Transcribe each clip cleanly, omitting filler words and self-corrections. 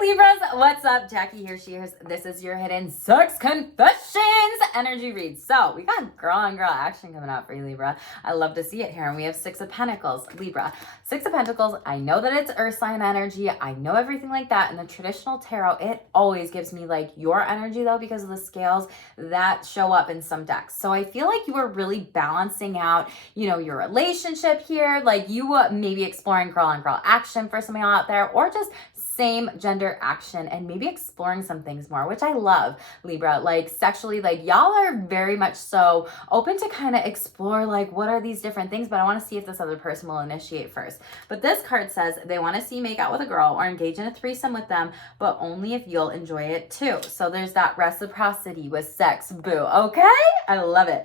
Libras, what's up? Jackie here, she is. This is your Hidden Sex Confessions energy read. So we got girl on girl action coming out for you, Libra. I love to see it here. And we have Six of Pentacles, Libra. Six of Pentacles, I know that it's earth sign energy. I know everything like that. In the traditional tarot, it always gives me like your energy though, because of the scales that show up in some decks. So I feel like you are really balancing out, you know, your relationship here. Like you maybe exploring girl on girl action for somebody out there, or just same gender action and maybe exploring some things more, which I love, Libra. Like sexually, like y'all are very much so open to kind of explore like what are these different things, but I want to see if this other person will initiate first. But this card says they want to see you make out with a girl or engage in a threesome with them, but only if you'll enjoy it too. So there's that reciprocity with sex, boo. Okay, I love it.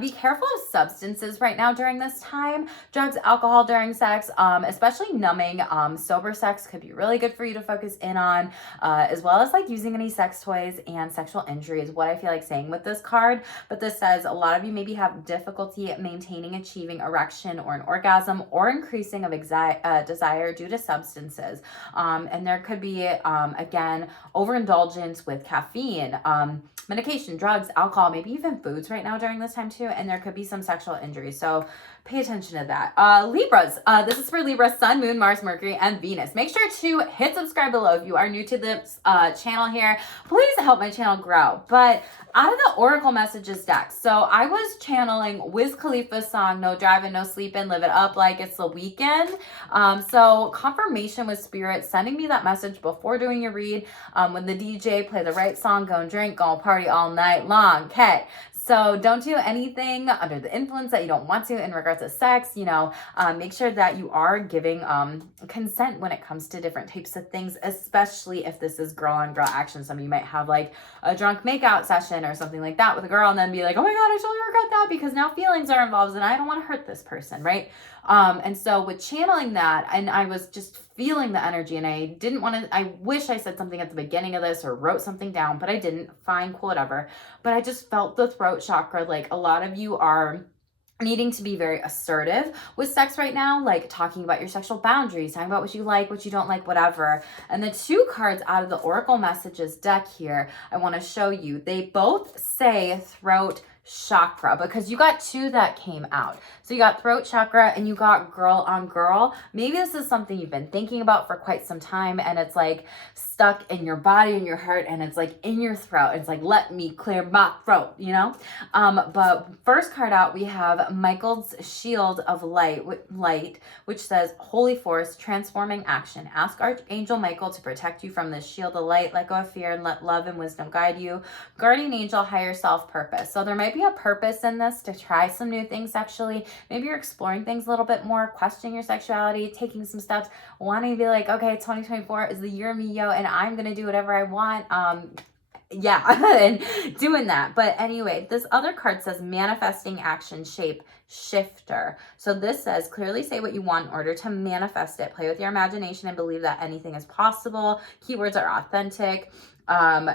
Be careful of substances right now during this time. Drugs, alcohol during sex, especially numbing. Sober sex could be really good for you to focus in on, as well as like using any sex toys, and sexual injury is what I feel like saying with this card. But this says a lot of you maybe have difficulty maintaining, achieving erection or an orgasm, or increasing of desire due to substances. And there could be, again, overindulgence with caffeine, medication, drugs, alcohol, maybe even foods right now during this time too. And there could be some sexual injuries. So pay attention to that. Libras, this is for Libra, Sun, Moon, Mars, Mercury, and Venus. Make sure to hit subscribe below if you are new to this channel here. Please help my channel grow. But out of the Oracle Messages deck, so I was channeling Wiz Khalifa's song, No Driving, No Sleeping, Live It Up Like It's the Weekend. So confirmation with Spirit sending me that message before doing your read. When the DJ play the right song, go and drink, go and party all night long. Okay. So don't do anything under the influence that you don't want to in regards to sex. You know, make sure that you are giving consent when it comes to different types of things, especially if this is girl on girl action. Some of you might have like a drunk makeout session or something like that with a girl, and then be like, oh my God, I totally regret that because now feelings are involved and I don't want to hurt this person, right? And so with channeling that, and I was just feeling the energy, and I didn't want to, I wish I said something at the beginning of this or wrote something down, but I didn't. Fine, cool, whatever. But I just felt the throat chakra. Like a lot of you are needing to be very assertive with sex right now, like talking about your sexual boundaries, talking about what you like, what you don't like, whatever. And the two cards out of the Oracle Messages deck here, I want to show you. They both say throat chakra, because you got two that came out. So you got throat chakra and you got girl on girl. Maybe this is something you've been thinking about for quite some time, and it's like stuck in your body and your heart, and it's like in your throat. It's like, let me clear my throat, you know? But first card out, we have Michael's Shield of Light, which says Holy Force, transforming action. Ask Archangel Michael to protect you from this shield of light. Let go of fear and let love and wisdom guide you. Guardian angel, higher self, purpose. So there might be a purpose in this to try some new things sexually. Maybe you're exploring things a little bit more, questioning your sexuality, taking some steps, wanting to be like, okay, 2024 is the year of me, yo, and I'm going to do whatever I want. Yeah, and doing that. But anyway, this other card says manifesting action shape shifter. So this says clearly say what you want in order to manifest it. Play with your imagination and believe that anything is possible. Keywords are authentic,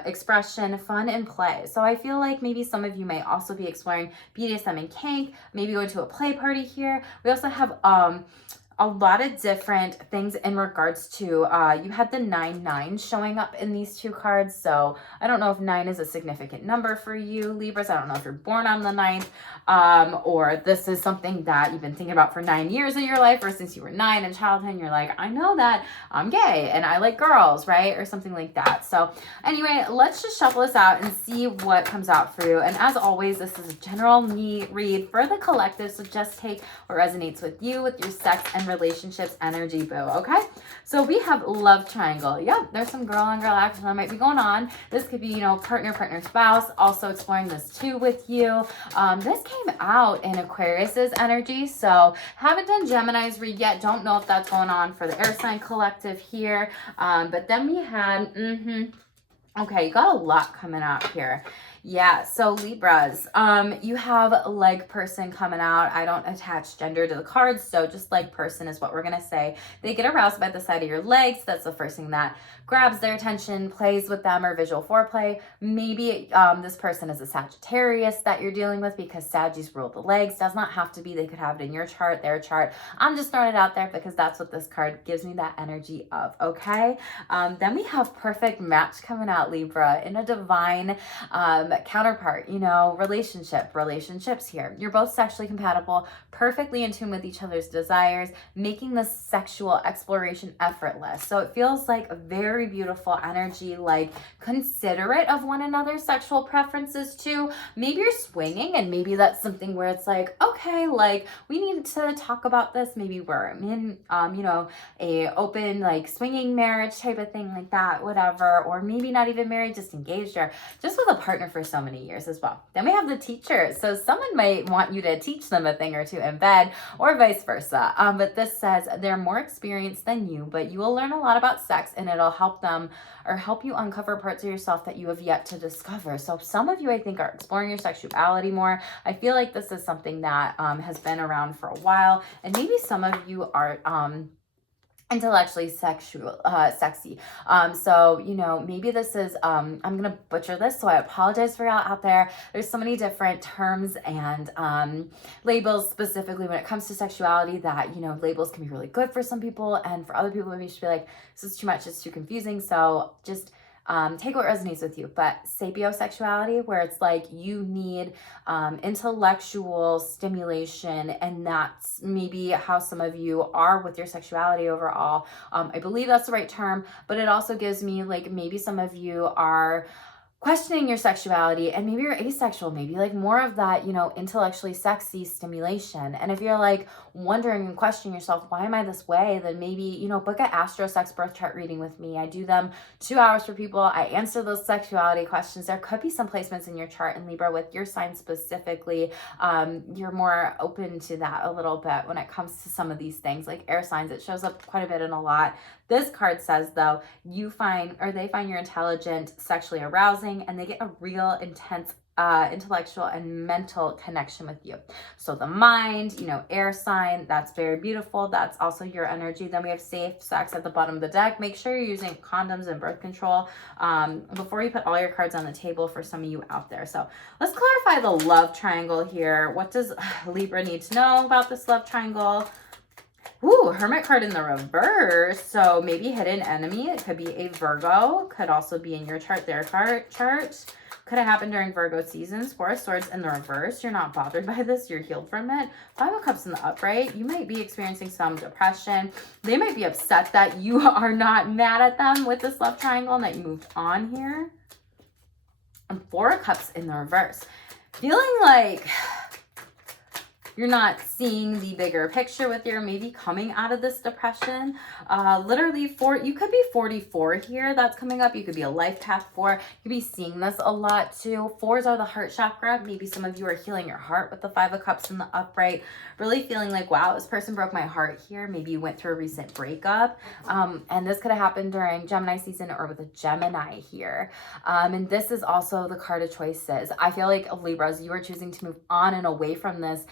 expression, fun, and play. So I feel like maybe some of you may also be exploring BDSM and kink, maybe going to a play party here. We also have a lot of different things in regards to, you had the 9-9 showing up in these two cards. So I don't know if 9 is a significant number for you, Libras. I don't know if you're born on the 9th, or this is something that you've been thinking about for 9 years of your life, or since you were 9 in childhood, and you're like, I know that I'm gay and I like girls, right? Or something like that. So anyway, let's just shuffle this out and see what comes out for you. And as always, this is a general read for the collective. So just take what resonates with you, with your sex and relationships energy, boo. Okay, so we have love triangle. Yep, there's some girl on girl action that might be going on. This could be, you know, partner, spouse, also exploring this too with you. This came out in Aquarius's energy, so haven't done Gemini's read yet. Don't know if that's going on for the air sign collective here. But then we had okay, you got a lot coming out here. Yeah, so Libras, you have leg person coming out. I don't attach gender to the cards, so just leg person is what we're gonna say. They get aroused by the side of your legs. That's the first thing that grabs their attention, plays with them, or visual foreplay. Maybe this person is a Sagittarius that you're dealing with, because Sagittarius rule the legs. Does not have to be. They could have it in your chart, their chart. I'm just throwing it out there because that's what this card gives me that energy of, okay? Then we have perfect match coming out, Libra, in a divine counterpart, you know, relationships here. You're both sexually compatible, perfectly in tune with each other's desires, making the sexual exploration effortless. So it feels like a very beautiful energy, like considerate of one another's sexual preferences too. Maybe you're swinging, and maybe that's something where it's like, okay, like we need to talk about this. Maybe we're in, you know, a open like swinging marriage type of thing like that, whatever. Or maybe not even married, just engaged, or just with a partner for so many years as well. Then we have the teacher. So someone might want you to teach them a thing or two in bed, or vice versa. But this says they're more experienced than you, but you will learn a lot about sex, and it'll help them or help you uncover parts of yourself that you have yet to discover. So some of you, I think, are exploring your sexuality more. I feel like this is something that has been around for a while, and maybe some of you are intellectually sexy. So, you know, maybe this is, I'm going to butcher this, so I apologize for y'all out there. There's so many different terms and labels specifically when it comes to sexuality that, you know, labels can be really good for some people, and for other people, maybe you should be like, this is too much, it's too confusing. So just take what resonates with you. But sapiosexuality, where it's like you need intellectual stimulation, and that's maybe how some of you are with your sexuality overall. I believe that's the right term, but it also gives me like maybe some of you are questioning your sexuality, and maybe you're asexual, maybe like more of that, you know, intellectually sexy stimulation. And if you're like wondering and questioning yourself, why am I this way? Then maybe, you know, book an Astro Sex birth chart reading with me. I do them 2 hours for people. I answer those sexuality questions. There could be some placements in your chart in Libra with your sign specifically. You're more open to that a little bit when it comes to some of these things, like air signs. It shows up quite a bit in a lot. This card says, though, you find, or they find, you're intelligent, sexually arousing, and they get a real intense intellectual and mental connection with you. So the mind, you know, air sign, that's very beautiful. That's also your energy. Then we have safe sex at the bottom of the deck. Make sure you're using condoms and birth control before you put all your cards on the table for some of you out there. So let's clarify the love triangle here. What does Libra need to know about this love triangle? Ooh, Hermit card in the reverse. So maybe hidden enemy. It could be a Virgo. Could also be in your chart, their chart. Could have happened during Virgo seasons. Four of Swords in the reverse. You're not bothered by this. You're healed from it. Five of Cups in the upright. You might be experiencing some depression. They might be upset that you are not mad at them with this love triangle and that you moved on here. And Four of Cups in the reverse. Feeling like you're not seeing the bigger picture with your maybe coming out of this depression. Literally, you could be 44 here. That's coming up. You could be a life path 4. You could be seeing this a lot too. 4s are the heart chakra. Maybe some of you are healing your heart with the 5 of Cups in the upright. Really feeling like, wow, this person broke my heart here. Maybe you went through a recent breakup. And this could have happened during Gemini season or with a Gemini here. And this is also the card of choices. I feel like Libras, you are choosing to move on and away from this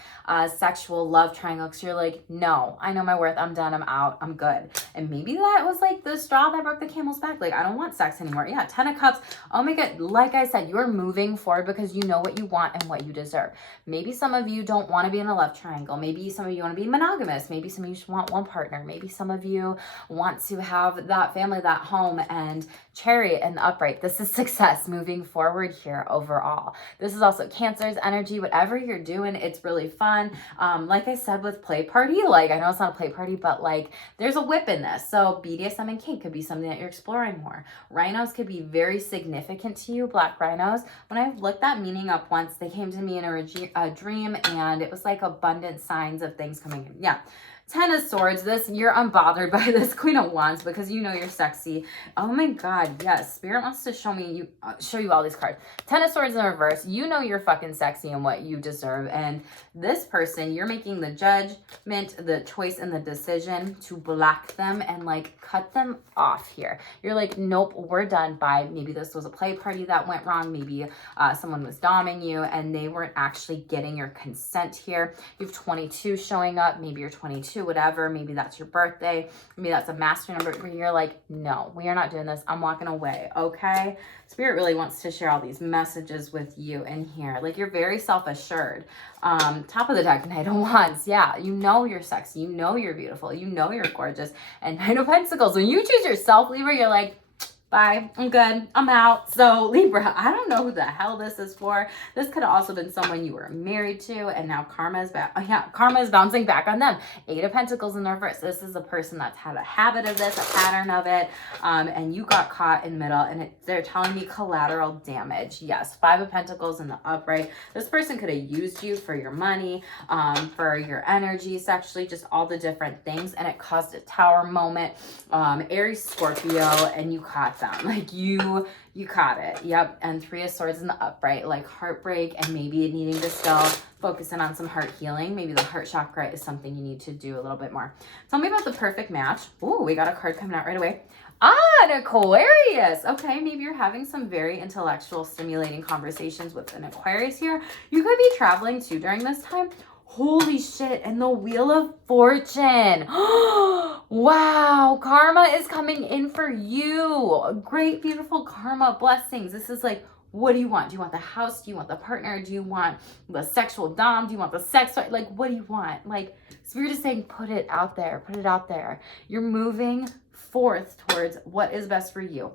sexual love triangle, because you're like, no, I know my worth, I'm done, I'm out, I'm good. And maybe that was like the straw that broke the camel's back. Like, I don't want sex anymore. Yeah, 10 of Cups. Oh my God, like I said, you're moving forward because you know what you want and what you deserve. Maybe some of you don't want to be in a love triangle. Maybe some of you want to be monogamous. Maybe some of you just want one partner. Maybe some of you want to have that family, that home, and Chariot and the upright. This is success moving forward here overall. This is also Cancer's energy. Whatever you're doing, it's really fun. Like I said with play party, like I know it's not a play party, but like there's a whip in this. So BDSM and kink could be something that you're exploring more. Rhinos could be very significant to you, black rhinos. When I looked that meaning up once, they came to me in a dream, and it was like abundant signs of things coming in. Yeah. Ten of Swords, you're unbothered by this Queen of Wands because you know you're sexy. Oh my God, yes. Spirit wants to show you all these cards. Ten of Swords in reverse. You know you're fucking sexy and what you deserve. And this person, you're making the judgment, the choice, and the decision to block them and like cut them off here. You're like, nope, we're done. Bye. Maybe this was a play party that went wrong. Maybe someone was doming you and they weren't actually getting your consent here. You have 22 showing up. Maybe you're 22, whatever. Maybe that's your birthday. Maybe that's a master number where you're like, no, we are not doing this. I'm walking away. Okay. Spirit really wants to share all these messages with you in here. Like, you're very self-assured. Top of the deck, Knight of Wands. Yeah, you know you're sexy. You know you're beautiful. You know you're gorgeous. And Knight of Pentacles. When you choose yourself, Libra, you're like, bye, I'm good, I'm out. So Libra, I don't know who the hell this is for. This could have also been someone you were married to and now karma is back. Yeah, karma is bouncing back on them. Eight of Pentacles in the reverse. This is a person that's had a habit of this, a pattern of it, and you got caught in the middle, and they're telling me collateral damage. Yes, Five of Pentacles in the upright. This person could have used you for your money, for your energy, sexually, just all the different things, and it caused a tower moment. Aries, Scorpio, and you caught them. Like you caught it. Yep. And Three of Swords in the upright, like heartbreak and maybe needing to still focus in on some heart healing. Maybe the heart chakra is something you need to do a little bit more. Tell me about the perfect match. Oh, we got a card coming out right away. An Aquarius. Okay, maybe you're having some very intellectual, stimulating conversations with an Aquarius here. You could be traveling too during this time. Holy shit, and the Wheel of Fortune. Wow, karma is coming in for you. Great, beautiful karma blessings. This is like, what do you want? Do you want the house? Do you want the partner? Do you want the sexual dom? Do you want the sex? Like, what do you want? Like, Spirit is saying, put it out there. Put it out there. You're moving forth towards what is best for you.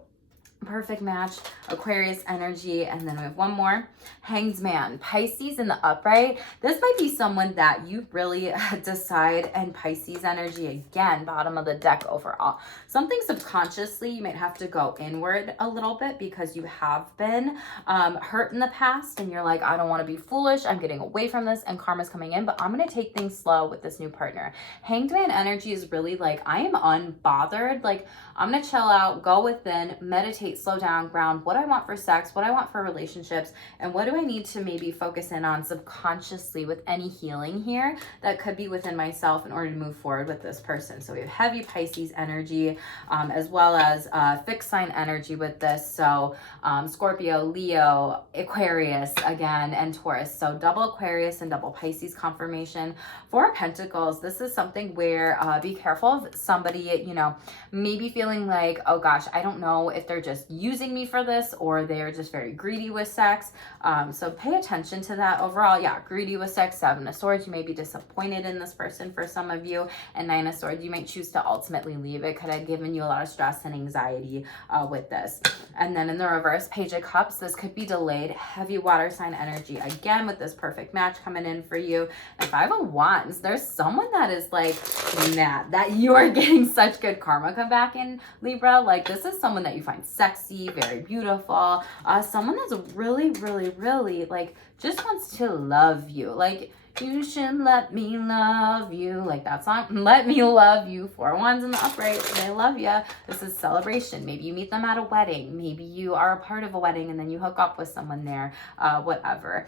Perfect match, Aquarius energy. And then we have one more, Hanged Man, Pisces in the upright. This might be someone that you really decide, and Pisces energy again, bottom of the deck overall. Something subconsciously, you might have to go inward a little bit because you have been hurt in the past and you're like, I don't want to be foolish. I'm getting away from this and karma's coming in, but I'm going to take things slow with this new partner. Hanged Man energy is really like, I am unbothered. Like, I'm going to chill out, go within, meditate, slow down, ground what I want for sex, what I want for relationships, and what do I need to maybe focus in on subconsciously with any healing here that could be within myself in order to move forward with this person. So we have heavy Pisces energy, as well as fixed sign energy with this. So Scorpio, Leo, Aquarius again, and Taurus. So double Aquarius and double Pisces confirmation. Four of Pentacles, this is something where be careful of somebody, you know, maybe feeling like, oh gosh, I don't know if they're just using me for this or they're just very greedy with sex. So pay attention to that overall. Yeah, greedy with sex. Seven of Swords, you may be disappointed in this person for some of you. And Nine of Swords, you might choose to ultimately leave. It could have given you a lot of stress and anxiety with this. And then in the reverse, Page of Cups, this could be delayed. Heavy water sign energy again with this perfect match coming in for you. And Five of Wands, there's someone that is like mad that you are getting such good karma come back in, Libra. Like, this is someone that you find sexy, very beautiful, someone that's really, really, really like just wants to love you. Like, you should let me love you. Like that song, Let Me Love You. Four Wands in the upright, they love you. This is celebration. Maybe you meet them at a wedding. Maybe you are a part of a wedding and then you hook up with someone there, whatever.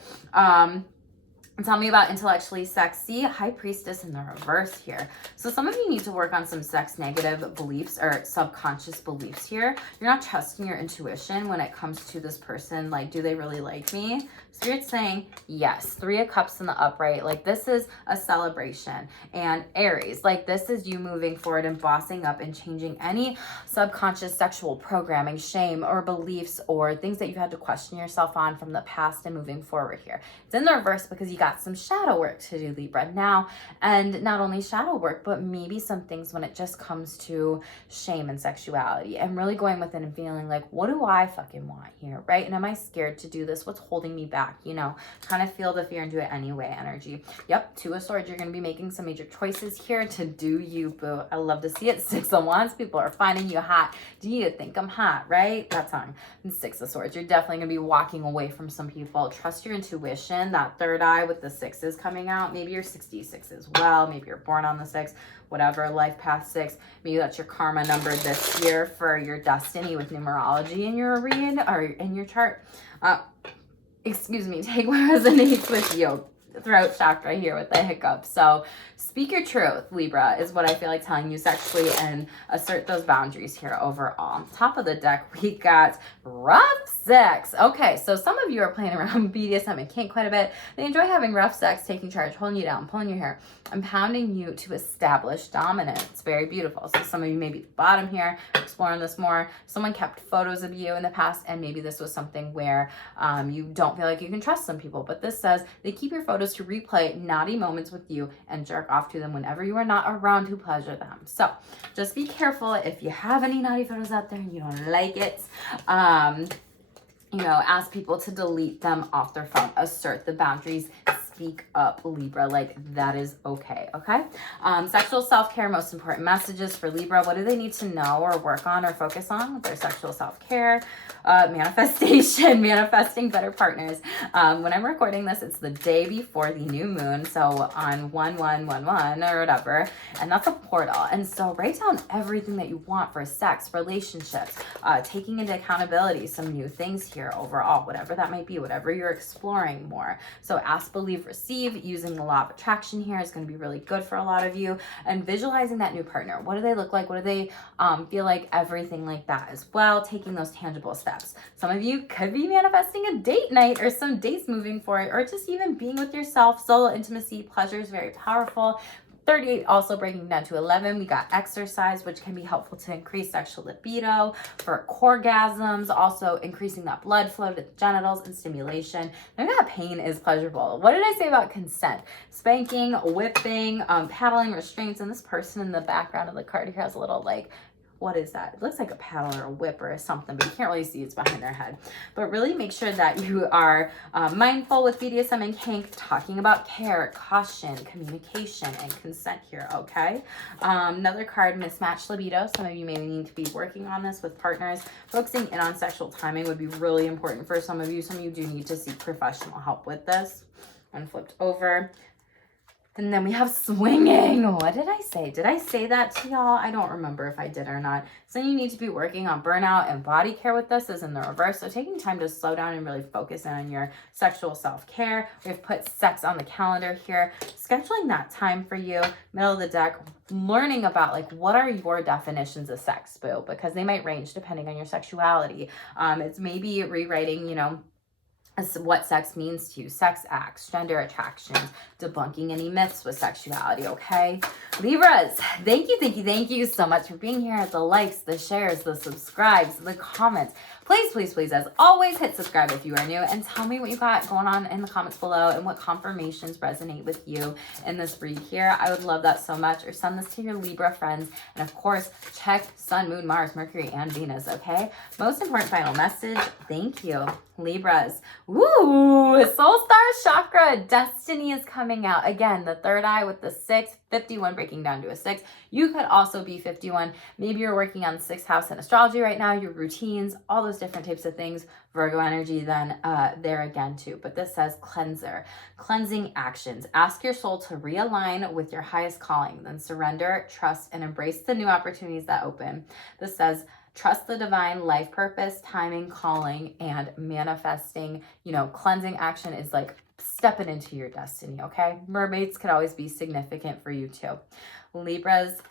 Tell me about intellectually sexy, High Priestess in the reverse here. So some of you need to work on some sex negative beliefs or subconscious beliefs here. You're not trusting your intuition when it comes to this person. Like, do they really like me? Spirit's saying yes. Three of Cups in the upright. Like, this is a celebration. And Aries, like, this is you moving forward and bossing up and changing any subconscious sexual programming, shame, or beliefs or things that you've had to question yourself on from the past and moving forward here. It's in the reverse because you got some shadow work to do, Libra, now. And not only shadow work, but maybe some things when it just comes to shame and sexuality and really going within and feeling like, what do I fucking want here, right? And am I scared to do this? What's holding me back? You know, kind of feel the fear and do it anyway energy. Yep, Two of Swords, you're going to be making some major choices here to do you, boo. I love to see it. Six of Wands, people are finding you hot. Do you think I'm hot, right? That song. And Six of Swords, you're definitely going to be walking away from some people. Trust your intuition, that third eye with with the 6s coming out. Maybe you're 66 as well. Maybe you're born on the 6th, whatever, life path 6. Maybe that's your karma number this year for your destiny with numerology in your read or in your chart. Excuse me, take what resonates with you. Throat chakra here with the hiccup. So speak your truth, Libra, is what I feel like telling you sexually, and assert those boundaries here overall. Top of the deck, we got rough sex. Okay, so some of you are playing around BDSM and kink quite a bit. They enjoy having rough sex, taking charge, holding you down, pulling your hair, and pounding you to establish dominance. It's very beautiful. So some of you may be at the bottom here, exploring this more. Someone kept photos of you in the past, and maybe this was something where you don't feel like you can trust some people. But this says they keep your photos to replay naughty moments with you and jerk off to them whenever you are not around to pleasure them. So just be careful if you have any naughty photos out there and you don't like it. Ask people to delete them off their phone. Assert the boundaries. Speak up, Libra. Like, that is okay. Sexual self-care, most important messages for Libra. What do they need to know or work on or focus on with their sexual self-care? Manifestation, manifesting better partners. When I'm recording this, it's the day before the new moon. So on 1/1/11 or whatever, and that's a portal. And so write down everything that you want for sex, relationships, taking into accountability some new things here overall, whatever that might be, whatever you're exploring more. So ask, believe, receive. Using the law of attraction here is going to be really good for a lot of you. And visualizing that new partner. What do they look like? What do they feel like? Everything like that as well. Taking those tangible steps. Some of you could be manifesting a date night or some dates moving forward, or just even being with yourself. Solo intimacy, pleasure is very powerful. 38 also breaking down to 11. We got exercise, which can be helpful to increase sexual libido, for orgasms, also increasing that blood flow to the genitals and stimulation. Then we got pain is pleasurable. What did I say about consent? Spanking, whipping, paddling, restraints, and this person in the background of the card here has a little what is that? It looks like a paddle or a whip or something, but you can't really see it's behind their head. But really make sure that you are mindful with BDSM and kink, talking about care, caution, communication, and consent here, okay? Another card, mismatched libido. Some of you may need to be working on this with partners. Focusing in on sexual timing would be really important for some of you. Some of you do need to seek professional help with this. And flipped over. And then we have swinging. What did I say? Did I say that to y'all? I don't remember if I did or not. So you need to be working on burnout and body care with this is in the reverse. So taking time to slow down and really focus in on your sexual self-care. We've put sex on the calendar here. Scheduling that time for you. Middle of the deck. Learning about what are your definitions of sex, boo? Because they might range depending on your sexuality. It's maybe rewriting, what sex means to you, sex acts, gender attractions, debunking any myths with sexuality, okay? Libras, thank you so much for being here. The likes, the shares, the subscribes, the comments. Please, as always, hit subscribe if you are new and tell me what you got going on in the comments below and what confirmations resonate with you in this read here. I would love that so much. Or send this to your Libra friends. And of course, check Sun, Moon, Mars, Mercury, and Venus, okay? Most important final message, thank you. Libras. Woo! Soul Star Chakra. Destiny is coming out. Again, the third eye with the 6, 51 breaking down to a 6. You could also be 51. Maybe you're working on the 6th house in astrology right now, your routines, all those different types of things. Virgo energy then there again too. But this says cleanser. Cleansing actions. Ask your soul to realign with your highest calling. Then surrender, trust, and embrace the new opportunities that open. This says trust the divine life purpose, timing, calling, and manifesting. Cleansing action is like stepping into your destiny, okay? Mermaids could always be significant for you too. Libras,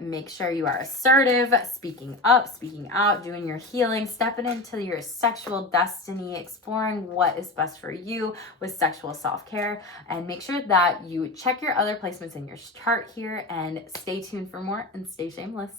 make sure you are assertive, speaking up, speaking out, doing your healing, stepping into your sexual destiny, exploring what is best for you with sexual self-care, and make sure that you check your other placements in your chart here and stay tuned for more and stay shameless.